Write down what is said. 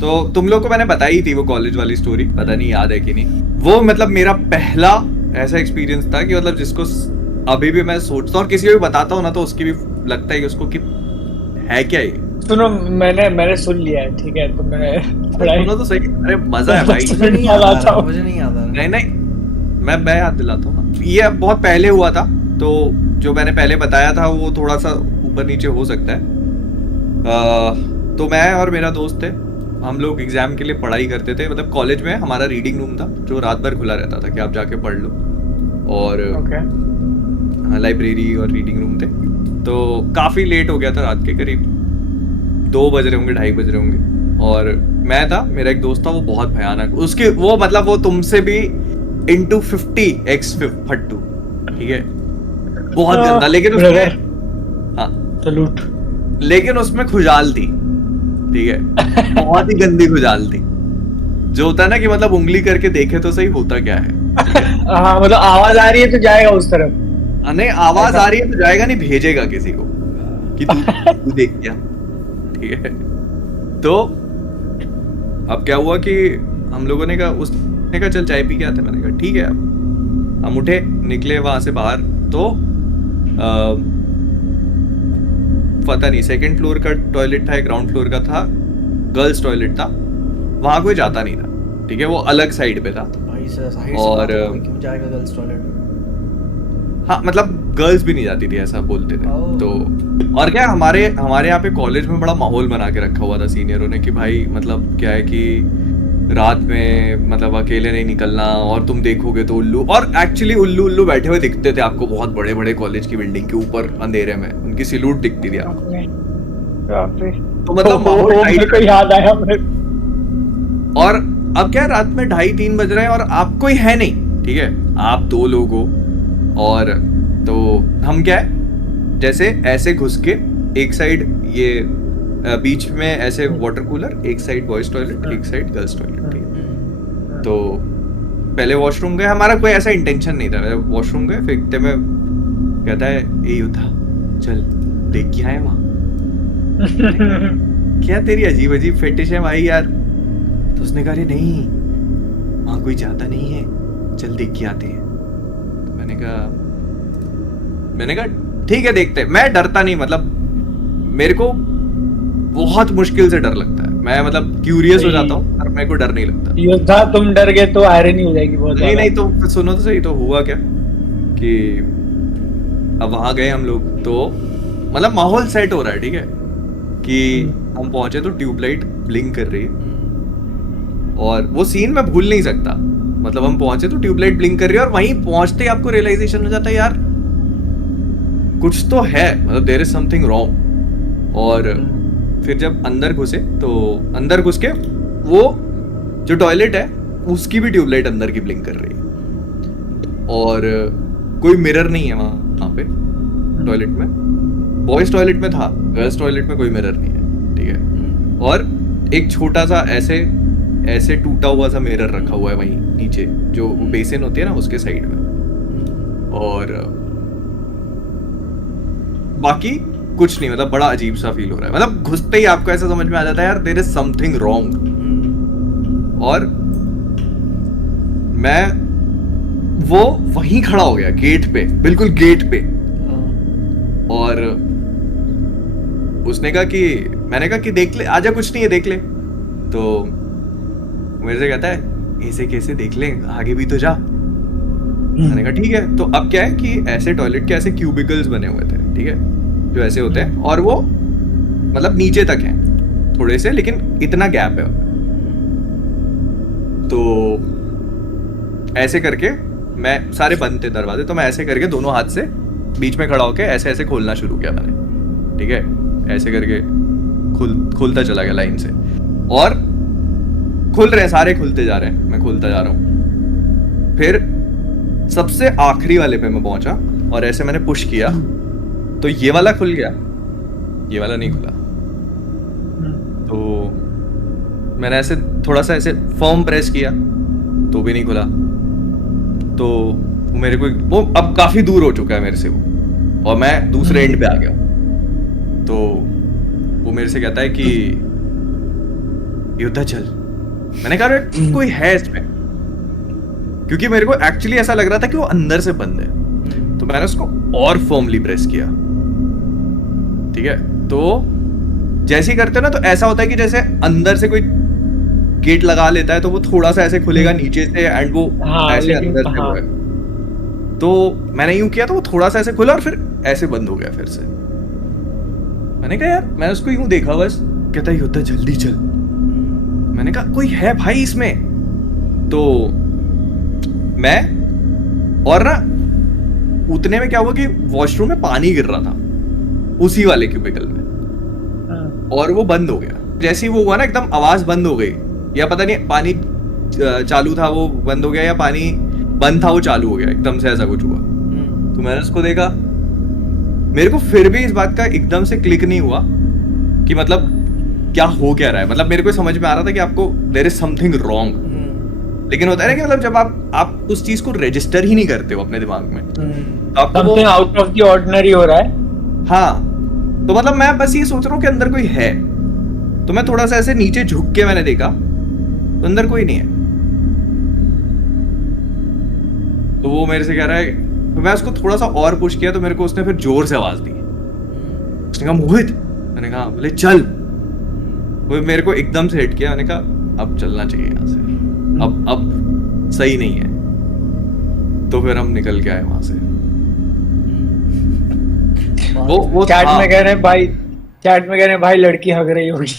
तो तुम लोग को मैंने बताई थी वो कॉलेज वाली स्टोरी, पता नहीं याद है कि नहीं। वो मतलब मेरा पहला ऐसा एक्सपीरियंस था कि मतलब जिसको अभी भी मैं सोचता हूँ और किसी को भी बताता हूँ ना तो उसकी भी लगता है कि उसको कि है क्या ये। सुनो, मैंने सुन लिया है, ठीक है, तो मैं अरे थोड़ा ही सुनो तो सही, अरे मजा है भाई। 10 मिनट बाद आता हूँ। मुझे नहीं याद आ रहा। नहीं नहीं, मैं याद दिलाता हूँ ना, ये अब बहुत पहले हुआ था। तो जो मैंने पहले बताया था वो थोड़ा सा ऊपर नीचे हो सकता है। तो मैं और मेरा दोस्त थे, हम लोग एग्जाम के लिए पढ़ाई करते थे। मतलब कॉलेज में हमारा रीडिंग रूम था जो रात भर खुला रहता था कि आप जाके पढ़ लो। और ओके। लाइब्रेरी और रीडिंग रूम थे। तो काफ़ी लेट हो गया था, रात के करीब 2 बज रहे होंगे, 2:30 बज रहे होंगे। और मैं था, मेरा एक दोस्त था, वो बहुत भयानक, उसके वो मतलब वो तुमसे भी इंटू 50x फट्टू, ठीक है, बहुत गंदा। लेकिन उसमें, ब्रदर हाँ, सलूट। लेकिन उसमें खुजाल थी, ठीक है, बहुत ही गंदी खुजाल थी। जो होता है ना कि मतलब उंगली करके देखे तो सही होता क्या है, ठीक है। हाँ, मतलब आवाज आ रही है तो जाएगा उस तरफ। नहीं, आवाज ऐसा। आ रही है तो जाएगा नहीं, भेजेगा किसी को कि तू तू देख क्या, ठीक है। तो अब क्या हुआ कि हम लोगों ने कहा, उसने कहा चल चाय पी के आते हैं। मैंने कहा ठीक है। अब हम उठे, निकले वहां से बाहर। तो पता नहीं सेकंड फ्लोर का टॉयलेट था या ग्राउंड फ्लोर का था, गर्ल्स टॉयलेट था, वहां कोई जाता नहीं था, ठीक है, वो अलग साइड पे था। भाई से साइड से और बात, कोई क्यों जाएगा गर्ल्स टॉयलेट में? हाँ मतलब गर्ल्स भी नहीं जाती थी, ऐसा बोलते थे। ओह। तो और क्या, हमारे हमारे यहाँ पे कॉलेज में बड़ा माहौल बना के रखा हुआ था सीनियरों ने कि भाई मतलब क्या है कि रात में मतलब अकेले नहीं निकलना, और तुम देखोगे तो उल्लू, और एक्चुअली उल्लू उल्लू बैठे हुए दिखते थे आपको बहुत बड़े बड़े कॉलेज की बिल्डिंग के ऊपर अंधेरे में, उनकी सिलूट दिखती थी आपको। बाप रे। तो मतलब माहौल वो टाइट मेरे को याद आया मेरे। और अब क्या, रात में 2:30-3 बज रहे हैं और आप कोई है नहीं, ठीक है, आप 2 लोग हो। और तो हम क्या है, जैसे ऐसे घुस के एक साइड ये बीच में ऐसे वाटर कूलर, एक साइड बॉयज टॉयलेट, एक साइड गर्ल्स टॉयलेट, ठीक है। तो पहले वॉशरूम गए, हमारा कोई ऐसा इंटेंशन नहीं था, वॉशरूम गए, फिर इतने में कहता है ए युद्धा चल देख क्या है वहां। क्या तेरी अजीब अजीब फेटिश है भाई यार। तो उसने कहा अरे नहीं, वहां कोई जाता नहीं है, चल देख के आते हैं। तो मैंने कहा ठीक है देखते हैं। मैं डरता नहीं, मतलब मेरे को बहुत मुश्किल से डर लगता है, मैं मतलब क्यूरियस हो जाता हूँ और मेरे को डर नहीं लगता। योद्धा तुम डर गए तो आयरनी हो जाएगी बहुत नहीं ज्यादा। नहीं, तो फिर सुनो तो सही, तो हुआ क्या कि अब वहां गए हम लोग, तो मतलब माहौल सेट हो रहा है, ठीक है, कि हम पहुंचे तो ट्यूबलाइट ब्लिंक कर रही है, और वो सीन मैं भूल नहीं सकता। मतलब हम पहुंचे तो ट्यूबलाइट ब्लिंक कर रही है, और वहीं पहुंचते ही आपको रियलाइजेशन हो जाता है यार कुछ तो है, मतलब देयर इज समथिंग रॉन्ग। और फिर जब अंदर घुसे तो अंदर घुस के वो जो टॉयलेट है उसकी भी ट्यूबलाइट अंदर की ब्लिंक कर रही है, और कोई मिरर नहीं है वहां पे टॉयलेट में। बॉयज टॉयलेट में था, गर्ल्स टॉयलेट में कोई मिरर नहीं है, ठीक है। और एक छोटा सा ऐसे ऐसे टूटा हुआ सा मिरर रखा हुआ है वहीं नीचे, जो बेसिन होती है ना उसके साइड में। और बाकी कुछ नहीं, मतलब बड़ा अजीब सा फील हो रहा है, मतलब घुसते ही आपको ऐसा समझ में आ जाता है यार देयर इज समथिंग रॉन्ग। और मैं वो वहीं खड़ा हो गया गेट पे, बिल्कुल गेट पे। और उसने कहा कि, मैंने कहा कि देख ले, आजा कुछ नहीं है देख ले। तो मेरे से कहता है ऐसे कैसे देख ले, आगे भी तो जा। मैंने कहा ठीक है। तो अब क्या है कि ऐसे टॉयलेट के ऐसे क्यूबिकल्स बने हुए थे, ठीक है, जो ऐसे होते हैं, और वो मतलब नीचे तक हैं थोड़े से, लेकिन इतना गैप है। तो ऐसे करके मैं, सारे बंद थे दरवाजे, तो मैं ऐसे करके दोनों हाथ से बीच में खड़ा होके ऐसे ऐसे खोलना शुरू किया मैंने, ठीक है, ऐसे करके खुलता चला गया लाइन से, और खुल रहे हैं सारे, खुलते जा रहे हैं, मैं खुलता जा रहा हूँ। फिर सबसे आखिरी वाले पे मैं पहुंचा और ऐसे मैंने पुश किया तो ये वाला खुल गया, ये वाला नहीं खुला। तो मैंने ऐसे थोड़ा सा ऐसे फर्म प्रेस किया तो भी नहीं खुला। तो वो मेरे को, वो अब काफी दूर हो चुका है मेरे से वो, और मैं दूसरे एंड पे आ गया। तो वो मेरे से कहता है कि योद्धा चल। मैंने कहा "अरे, कोई है इसमें", क्योंकि मेरे को एक्चुअली ऐसा लग रहा था कि वो अंदर से बंद है। तो मैंने उसको और फर्मली प्रेस किया, ठीक है। तो जैसे ही करते हो ना तो ऐसा होता है कि जैसे अंदर से कोई गेट लगा लेता है तो वो थोड़ा सा ऐसे खुलेगा नीचे से एंड वो हाँ, ऐसे लेकिन अंदर से हाँ। हुआ है। तो मैंने यूं किया तो वो थोड़ा सा ऐसे खुला और फिर ऐसे बंद हो गया फिर से। मैंने कहा यार, मैंने उसको यूं देखा बस, कहता है योद्धा जल्दी चल। मैंने कहा कोई है भाई इसमें। तो मैं और ना उतने में क्या हुआ कि वॉशरूम में पानी गिर रहा था उसी वाले क्यूबिकल में, हाँ। और वो बंद हो गया। जैसे ही वो हुआ ना एकदम आवाज बंद हो गई, या पता नहीं पानी चालू था वो बंद हो गया या पानी बंद था वो चालू हो गया, एकदम से ऐसा कुछ हुआ। तो मैंने उसको देखा, मेरे को फिर भी इस बात का एकदम से क्लिक नहीं हुआ कि मतलब क्या हो क्या रहा है। मतलब मेरे को समझ में आ रहा था कि आपको देयर इज समथिंग रॉन्ग, लेकिन होता है ना कि मतलब जब आप उस चीज को रजिस्टर ही नहीं करते हो अपने दिमाग में, तो आपको वो something out of the ordinary हो रहा है। हाँ, तो मतलब मैं बस ये सोच रहा हूँ कि अंदर कोई है। तो मैं थोड़ा सा ऐसे नीचे झुक के मैंने देखा तो अंदर कोई नहीं है। तो वो मेरे से कह रहा है, तो मैं उसको थोड़ा सा और पुश किया तो मेरे को उसने फिर जोर से आवाज दी। उसने कहा मोहित। मैंने कहा बोले चल। वो मेरे को एकदम से हिट किया। मैंने कहा अब चलना चाहिए यहाँ से, अब सही नहीं है। तो फिर हम निकल के आए वहां से। वो चैट था। में कह रहे हैं भाई लड़की हग रही होगी।